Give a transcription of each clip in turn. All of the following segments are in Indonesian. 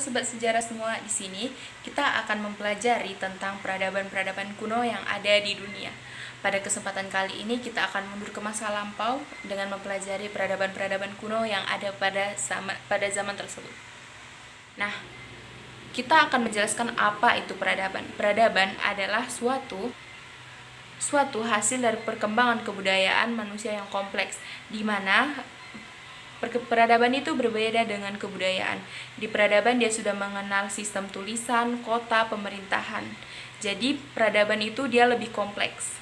sobat sejarah semua, di sini kita akan mempelajari tentang peradaban-peradaban kuno yang ada di dunia. Pada kesempatan kali ini kita akan mundur ke masa lampau dengan mempelajari peradaban-peradaban kuno yang ada pada zaman tersebut. Nah, kita akan menjelaskan apa itu peradaban. Peradaban adalah suatu hasil dari perkembangan kebudayaan manusia yang kompleks, di mana peradaban itu berbeda dengan kebudayaan. Di peradaban dia sudah mengenal sistem tulisan, kota, pemerintahan. Jadi peradaban itu dia lebih kompleks.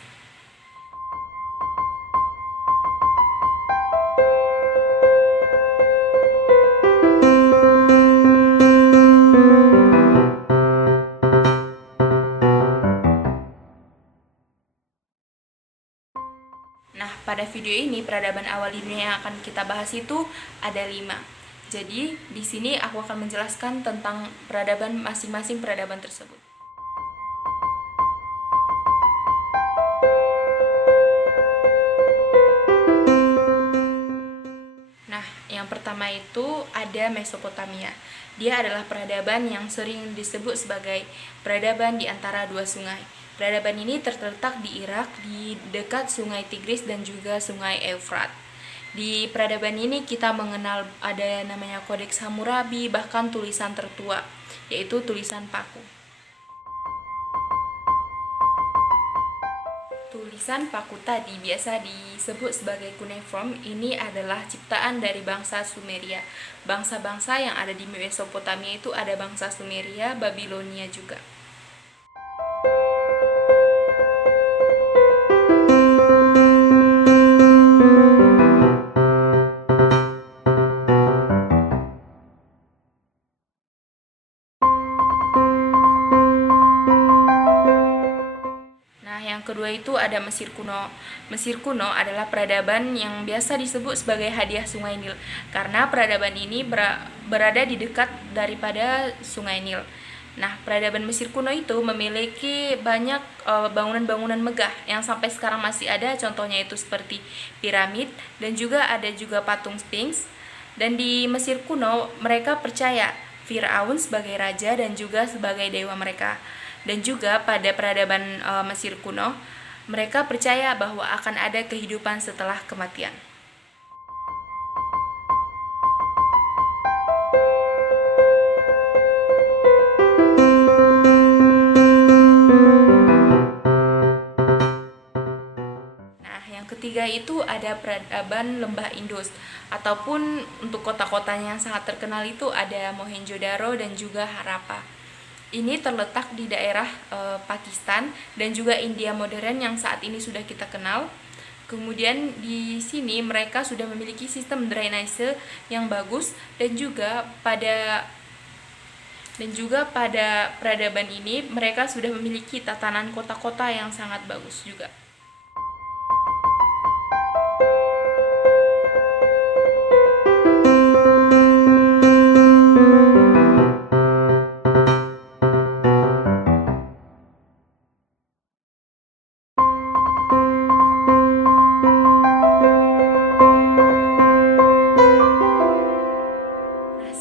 Nah, pada video ini peradaban awal di dunia yang akan kita bahas itu ada 5. Jadi, di sini aku akan menjelaskan tentang peradaban masing-masing peradaban tersebut. Nah, yang pertama itu ada Mesopotamia. Dia adalah peradaban yang sering disebut sebagai peradaban di antara 2 sungai. Peradaban ini terletak di Irak, di dekat sungai Tigris dan juga sungai Efrat. Di peradaban ini kita mengenal ada namanya Kodeks Hammurabi, bahkan tulisan tertua, yaitu tulisan paku. Tulisan paku tadi biasa disebut sebagai cuneiform. Ini adalah ciptaan dari bangsa Sumeria. Bangsa-bangsa yang ada di Mesopotamia itu ada bangsa Sumeria, Babilonia juga. Yang kedua itu ada Mesir kuno. Mesir kuno adalah peradaban yang biasa disebut sebagai hadiah Sungai Nil, karena peradaban ini berada di dekat daripada Sungai Nil. Nah, peradaban Mesir kuno itu memiliki banyak bangunan-bangunan megah yang sampai sekarang masih ada, contohnya itu seperti piramid dan juga ada patung Sphinx. Dan di Mesir kuno mereka percaya Firaun sebagai raja dan juga sebagai dewa mereka. Dan juga pada peradaban Mesir kuno, mereka percaya bahwa akan ada kehidupan setelah kematian. Nah, yang ketiga itu ada peradaban Lembah Indus, ataupun untuk kota-kotanya yang sangat terkenal itu ada Mohenjo-daro dan juga Harappa. Ini terletak di daerah Pakistan dan juga India modern yang saat ini sudah kita kenal. Kemudian di sini mereka sudah memiliki sistem drainase yang bagus dan juga pada peradaban ini mereka sudah memiliki tatanan kota-kota yang sangat bagus juga.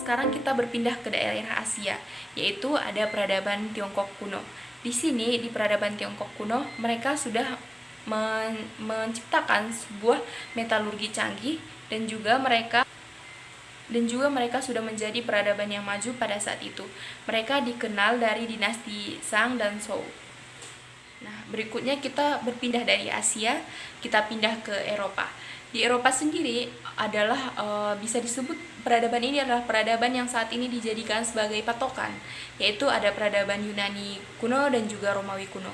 Sekarang kita berpindah ke daerah Asia, yaitu ada peradaban Tiongkok kuno. Di sini, di peradaban Tiongkok kuno, mereka sudah menciptakan sebuah metalurgi canggih dan juga mereka sudah menjadi peradaban yang maju pada saat itu. Mereka dikenal dari dinasti Shang dan Zhou. Nah, berikutnya kita berpindah dari Asia, kita pindah ke Eropa. Di Eropa sendiri adalah bisa disebut peradaban ini adalah peradaban yang saat ini dijadikan sebagai patokan, yaitu ada peradaban Yunani kuno dan juga Romawi kuno.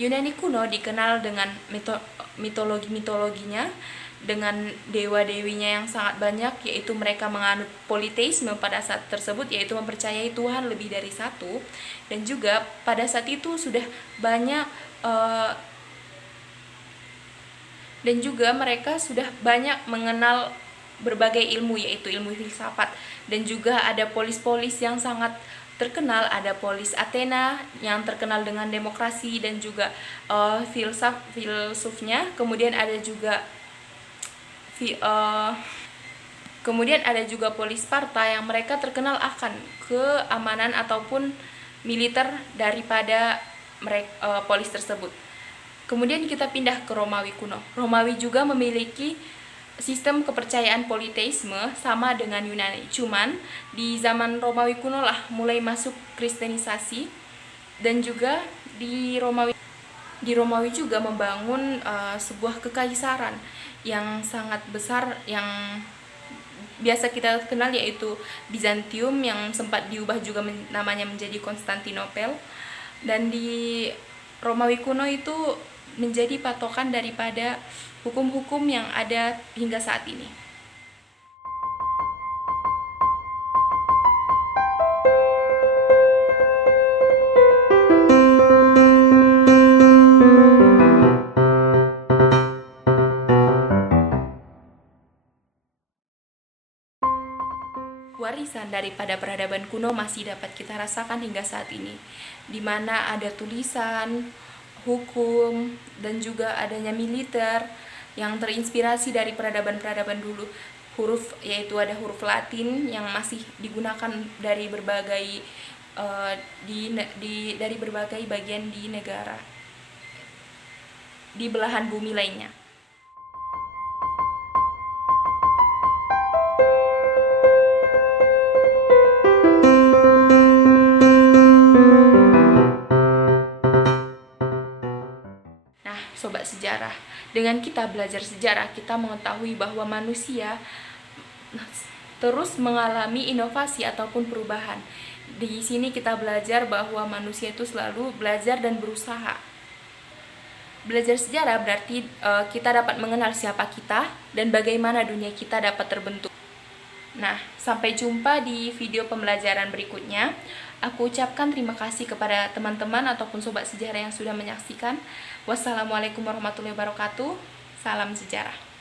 Yunani kuno dikenal dengan mitologinya, dengan dewa-dewinya yang sangat banyak, yaitu mereka menganut politeisme pada saat tersebut, yaitu mempercayai Tuhan lebih dari satu, dan juga pada saat itu sudah banyak dan juga mereka sudah banyak mengenal berbagai ilmu, yaitu ilmu filsafat, dan juga ada polis-polis yang sangat terkenal. Ada polis Athena yang terkenal dengan demokrasi dan juga filsufnya. Kemudian ada juga Kemudian ada juga polis Sparta yang mereka terkenal akan keamanan ataupun militer daripada polis tersebut. Kemudian kita pindah ke Romawi kuno. Romawi juga memiliki sistem kepercayaan politeisme sama dengan Yunani. Cuman di zaman Romawi kuno lah mulai masuk kristenisasi, dan juga di Romawi juga membangun sebuah kekaisaran yang sangat besar yang biasa kita kenal, yaitu Bizantium, yang sempat diubah juga namanya menjadi Konstantinopel. Dan di Romawi kuno itu menjadi patokan daripada hukum-hukum yang ada hingga saat ini. Warisan daripada peradaban kuno masih dapat kita rasakan hingga saat ini, di mana ada tulisan, hukum, dan juga adanya militer yang terinspirasi dari peradaban-peradaban dulu. Huruf, yaitu ada huruf Latin yang masih digunakan dari berbagai dari berbagai bagian di negara, di belahan bumi lainnya. Sobat sejarah, dengan kita belajar sejarah, kita mengetahui bahwa manusia terus mengalami inovasi ataupun perubahan. Di sini kita belajar bahwa manusia itu selalu belajar dan berusaha. Belajar sejarah berarti kita dapat mengenal siapa kita dan bagaimana dunia kita dapat terbentuk. Nah, sampai jumpa di video pembelajaran berikutnya. Aku ucapkan terima kasih kepada teman-teman ataupun sobat sejarah yang sudah menyaksikan. Wassalamualaikum warahmatullahi wabarakatuh. Salam sejarah.